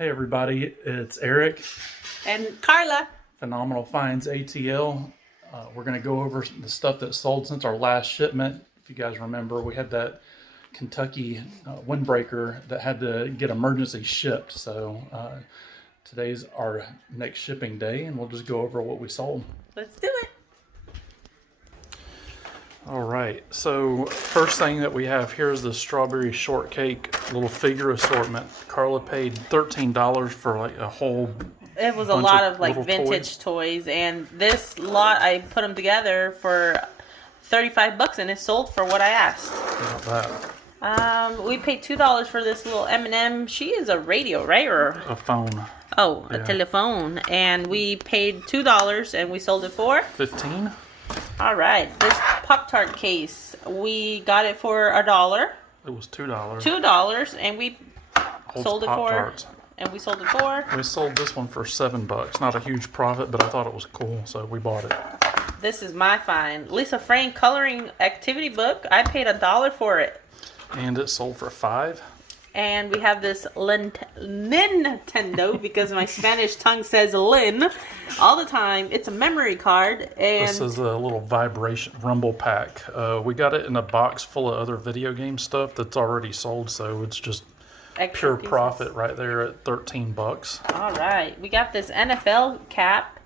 Hey everybody, it's Eric. And Carla. Phenomenal Finds ATL. We're going to go over the stuff that sold since our last shipment. If you guys remember, we had that Kentucky windbreaker that had to get emergency shipped. So today's our next shipping day, and we'll just go over what we sold. Let's do it. All right, so first thing that we have here is the strawberry shortcake little figure assortment. Carla paid $13 for like a whole. It was a lot of like vintage toys, and this lot I put them together for $35, and it sold for what I asked. Not bad. We paid $2 for this little M&M. She is a radio, right? Or a phone. Oh, a telephone, and we paid $2, and we sold it for 15. All right, this Pop-Tart case, we got it for $1. It was $2. $2, and we Holds sold it Pop-Tarts. and we sold it for. We sold this one for $7. Not a huge profit, but I thought it was cool, so we bought it. This is my find. Lisa Frank coloring activity book. I paid $1 for it. And it sold for $5. And we have this Nintendo, because my Spanish tongue says Lin all the time. It's a memory card. And this is a little vibration rumble pack. We got it in a box full of other video game stuff that's already sold, so it's just pure profit right there at $13. All right. We got this NFL cap.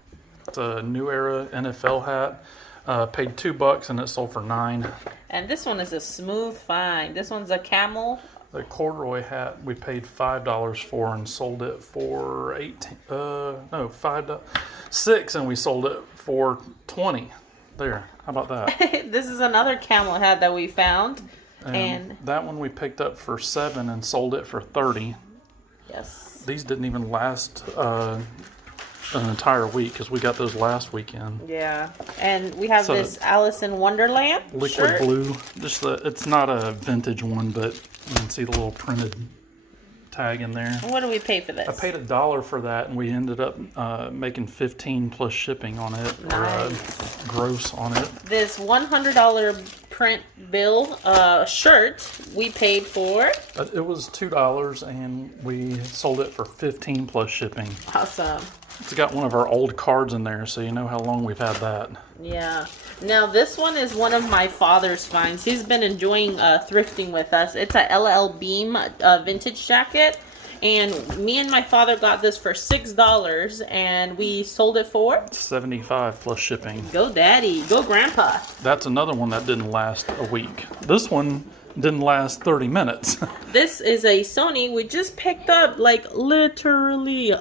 It's a New Era NFL hat. Paid $2 and it sold for $9. And this one is a smooth find. This one's a camel. The corduroy hat we paid $5 for and sold it for $6, and we sold it for $20. There, how about that? This is another camel hat that we found, and that one we picked up for $7 and sold it for $30. Yes. These didn't even last an entire week because we got those last weekend. Yeah, and we have this Alice in Wonderland liquid shirt. blue. It's not a vintage one, but you can see the little printed tag in there. What do we pay for this? I paid $1 for that, and we ended up making $15 plus shipping on it, nice. Or gross on it. This $100 print bill shirt we paid for. It was $2, and we sold it for $15 plus shipping. Awesome. It's got one of our old cards in there, so you know how long we've had that. Yeah. Now, this one is one of my father's finds. He's been enjoying thrifting with us. It's a LL Bean vintage jacket. And me and my father got this for $6, and we sold it for $75 plus shipping. Go daddy. Go grandpa. That's another one that didn't last a week. This one didn't last 30 minutes. This is a Sony we just picked up like literally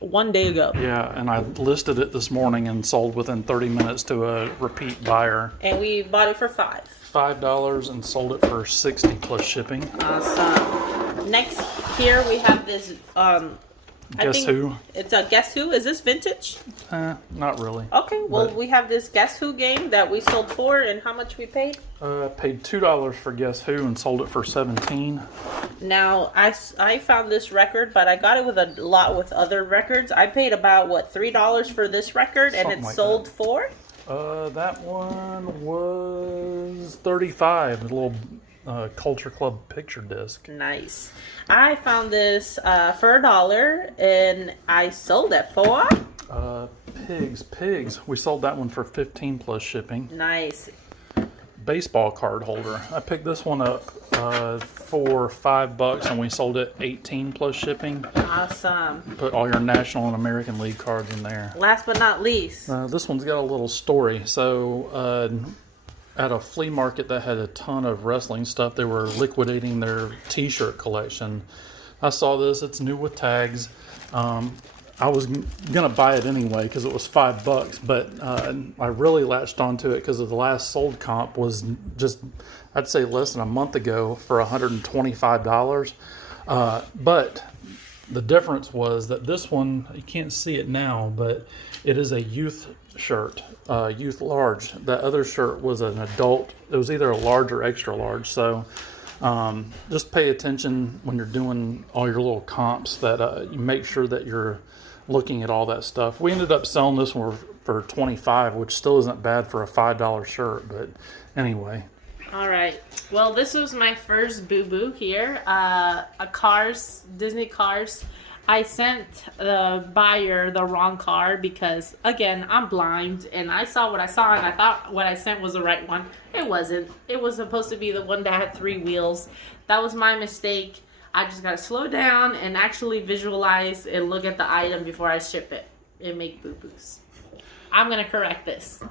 one day ago. Yeah, and I listed it this morning and sold within 30 minutes to a repeat buyer. And we bought it for $5 and sold it for $60 plus shipping. Awesome. Next here we have this Guess Who? It's a Guess Who. Is this vintage? Not really. Okay, well, we have this Guess Who game that we sold for, and how much we paid? I paid $2 for Guess Who and sold it for $17. Now, I found this record, but I got it with a lot with other records. I paid about, $3 for this record, and it sold for? That one was $35. A little Culture Club picture disc. Nice. I found this for $1, and I sold it for? Pigs. We sold that one for $15 plus shipping. Nice. Baseball card holder. I picked this one up for $5, and we sold it $18 plus shipping. Awesome. Put all your National and American League cards in there. Last but not least. This one's got a little story. So at a flea market that had a ton of wrestling stuff, they were liquidating their t-shirt collection. I saw this. It's new with tags. I was gonna buy it anyway because it was $5, but I really latched onto it because of the last sold comp was just, I'd say, less than a month ago for $125. But the difference was that this one, you can't see it now, but it is a youth shirt, youth large. That other shirt was an adult. It was either a large or extra large. So just pay attention when you're doing all your little comps that you make sure that you're looking at all that stuff. We ended up selling this one for $25, which still isn't bad for a $5 shirt, but anyway. All right. Well, this was my first boo-boo here. Disney Cars. I sent the buyer the wrong car because, again, I'm blind and I saw what I saw and I thought what I sent was the right one. It wasn't. It was supposed to be the one that had 3 wheels. That was my mistake. I just gotta slow down and actually visualize and look at the item before I ship it and make boo-boos. I'm gonna correct this.